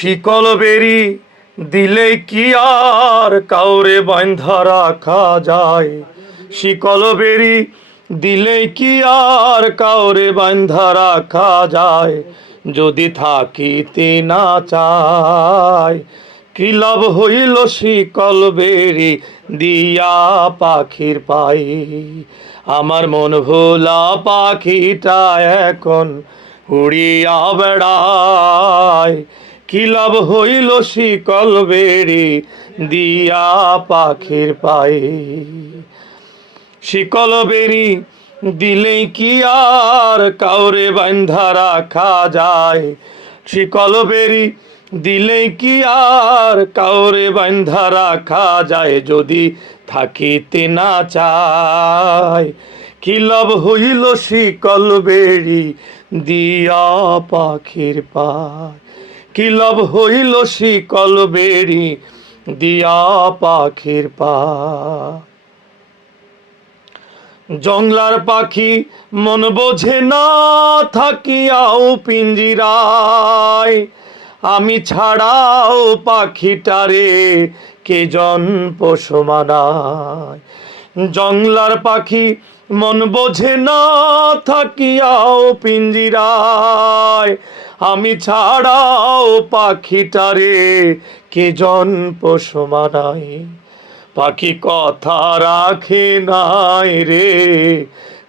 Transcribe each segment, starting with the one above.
শিকল বেরি দিলে কি আর কাউরে বাঁধা রাখা যায়? শিকল বেরি দিলে কি আর কাউরে বাঁধা রাখা যায়? যদি থাকিতে না চায় কি লাভ হইল শিকল বেরি দিয়া পাখির পাই? আমার মন ভোলা পাখিটা এখন উড়িয়া বেড়ায়। কি লাভ হইল শিকল বেরি দিয়া পাখির পায়ে? শিকল বেরি দিলেই কি আর কাউরে বাঁধা রাখা যায়? শিকল বেরি দিলেই কি আর কাউরে বাঁধা রাখা যায়? যদি থাকিতে না চায় কি লাভ হইল শিকল বেরি দিয়া পাখির পায়? কি লাভ হইল শিকল বেরি দিয়া পাখির পায়? জংলার পাখি মন বোঝে না থাকিয়াও পিঞ্জিরায়, আমি ছাড়াও পাখিটারে কে জন পোষ মানায়। জংলার পাখি মন বোঝে না থাকিয়াও পিঞ্জিরায়, আমি ছাড়াও পাখিটারে কে জন পোষ মানায়। পাখি কথা রাখে নাই রে,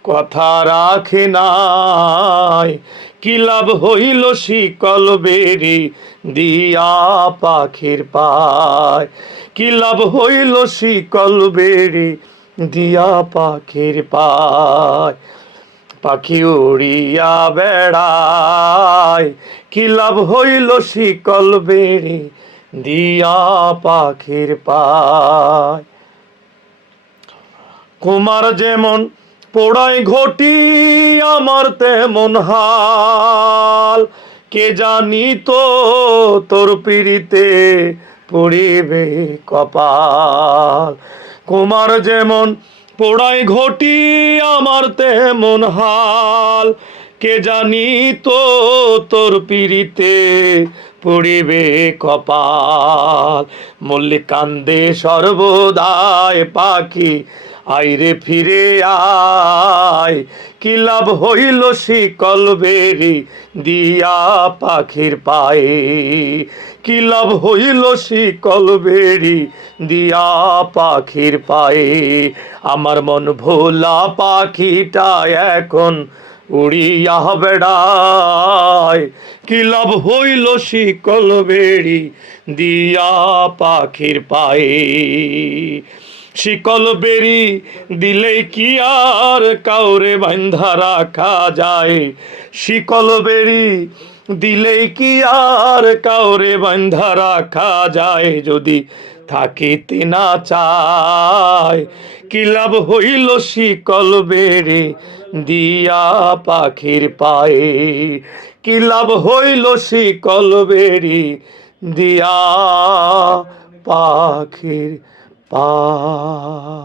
কথা রাখে নাই। কি লাভ হইল শিকল বেরি দিয়া পাখির পায়? কি লাভ হইল শিকল বেরি দিয়া পাখির পায়? পাখি উড়িয়া বেড়ায়, কি লাভ হইল শিকল বেরি দিয়া পাখির পায়? কুমার যেমন পোড়ায় ঘটি আমার তেমন হাল, কে জানি তো তোর পিড়িতে পড়িবে কপাল। কুমার যেমন পোড়ায় ঘটি আমার তেমন হাল, কে জানি তো তোর পিড়িতে পড়িবে কপাল। মল্লিক কান্দে সর্বদায় পাখি আইরে ফিরে আয়। কি লাভ হইল শিকল বেরি দিয়া পাখির পায়ে? কি লাভ হইল শিকল বেরি দিয়া পাখির পায়ে? আমার মন ভোলা পাখিটা এখন উড়িয়া বেড়ায়। কি লাভ হইল শিকল বেরি দিয়া পাখির পায়ে? শিকল বেরি দিলে কি আর কাউরে বাঁধা রাখা যায়? শিকল বেরি দিলে কি আর কাউরে বাঁধা রাখা যায়? যদি থাকিতে না চায় কি লাভ হইল শিকল বেরি দিয়া পাখির পায়ে? কি লাভ হইল শিকল বেরি দিয়া পাখির পায়?